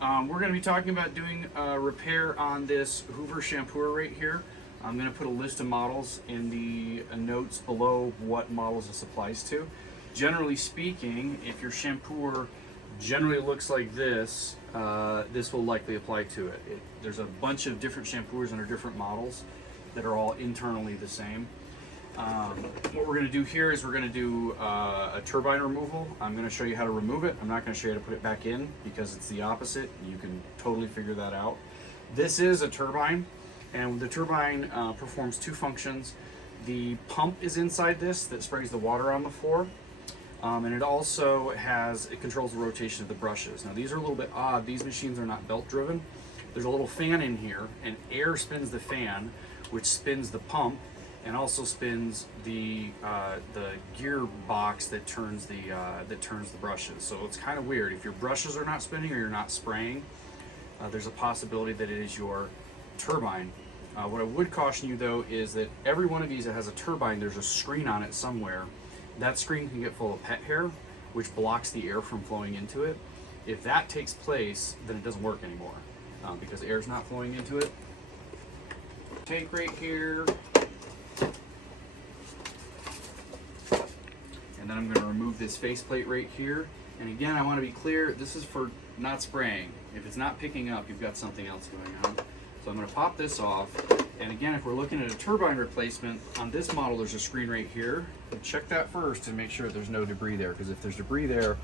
We're going to be talking about doing a repair on this Hoover Shampooer right here. I'm going to put a list of models in the notes below what models this applies to. Generally speaking, if your shampooer generally looks like this, this will likely apply to it. There's a bunch of different shampooers under different models that are all internally the same. What we're going to do here is we're going to do a turbine removal. I'm going to show you how to remove it. I'm not going to show you how to put it back in because it's the opposite. You can totally figure that out. This is a turbine, and the turbine performs two functions. The pump is inside this that sprays the water on the floor, and it also it controls the rotation of the brushes. Now these are a little bit odd. These machines are not belt driven. There's a little fan in here, and air spins the fan, which spins the pump, and also spins the gearbox that turns the brushes. So it's kind of weird. If your brushes are not spinning or you're not spraying, there's a possibility that it is your turbine. What I would caution you though is that every one of these that has a turbine, there's a screen on it somewhere. That screen can get full of pet hair, which blocks the air from flowing into it. If that takes place, then it doesn't work anymore because air is not flowing into it. Tank right here. And then I'm going to remove this faceplate right here. And again, I want to be clear, this is for not spraying. If it's not picking up, you've got something else going on. So I'm going to pop this off. And again, if we're looking at a turbine replacement, on this model there's a screen right here. Check that first and make sure there's no debris there, because if there's debris there,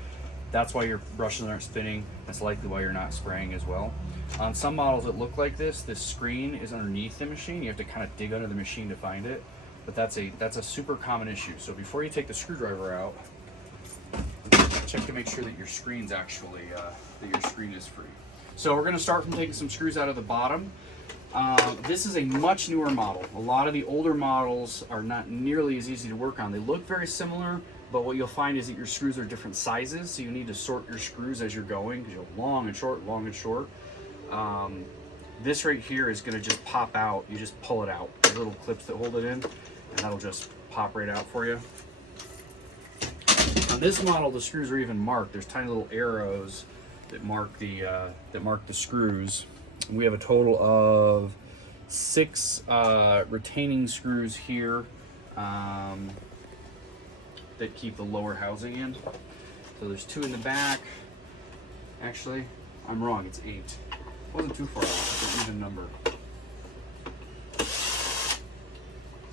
that's why your brushes aren't spinning. That's likely why you're not spraying as well. On some models that look like this screen is underneath the machine. You have to kind of dig under the machine to find it. But that's a super common issue. So before you take the screwdriver out, check to make sure that your screen's actually that your screen is free. So we're going to start from taking some screws out of the bottom. This is a much newer model. A lot of the older models are not nearly as easy to work on. They look very similar, but what you'll find is that your screws are different sizes, so you need to sort your screws as you're going, because you have long and short, long and short. This right here is going to just pop out. You just pull it out. There's little clips that hold it in, and that'll just pop right out for you. On this model, the screws are even marked. There's tiny little arrows that mark the screws. And we have a total of 6 retaining screws here that keep the lower housing in. So there's 2 in the back. Actually, I'm wrong. It's 8. Wasn't too far off. It's an even number.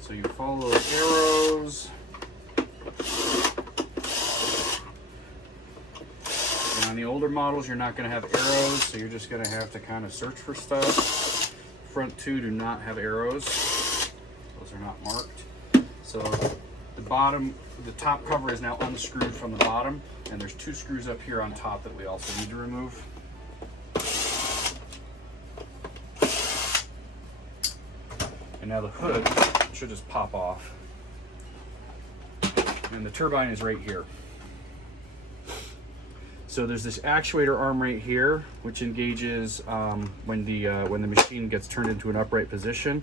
So you follow those arrows. And on the older models, you're not going to have arrows, so you're just going to have to kind of search for stuff. Front 2 do not have arrows. Those are not marked. So the top cover is now unscrewed from the bottom, and there's 2 screws up here on top that we also need to remove. And now the hood should just pop off. And the turbine is right here. So there's this actuator arm right here, which engages when the machine gets turned into an upright position,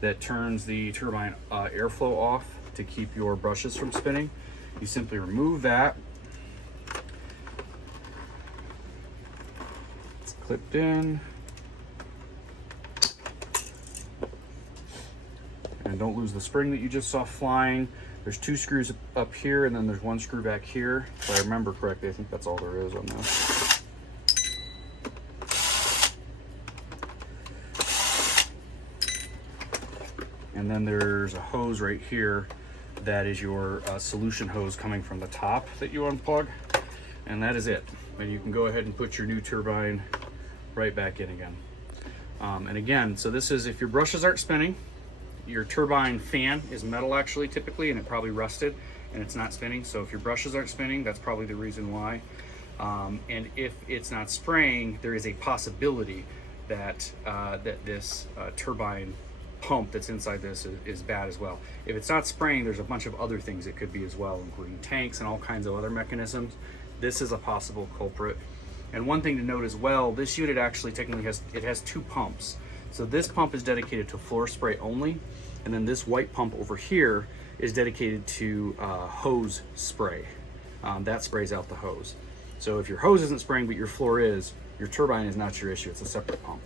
that turns the turbine airflow off to keep your brushes from spinning. You simply remove that. It's clipped in. And don't lose the spring that you just saw flying. There's 2 screws up here, and then there's 1 screw back here. If I remember correctly, I think that's all there is on this. And then there's a hose right here that is your solution hose coming from the top that you unplug. And that is it. And you can go ahead and put your new turbine right back in again. And again, so this is if your brushes aren't spinning. Your turbine fan is metal actually typically, and it probably rusted and it's not spinning. So if your brushes aren't spinning, that's probably the reason why. And if it's not spraying, there is a possibility that this turbine pump that's inside this is bad as well. If it's not spraying, there's a bunch of other things it could be as well, including tanks and all kinds of other mechanisms. This is a possible culprit. And one thing to note as well, this unit actually technically has 2 pumps. So this pump is dedicated to floor spray only, and then this white pump over here is dedicated to hose spray. That sprays out the hose. So if your hose isn't spraying but your floor is, your turbine is not your issue, it's a separate pump.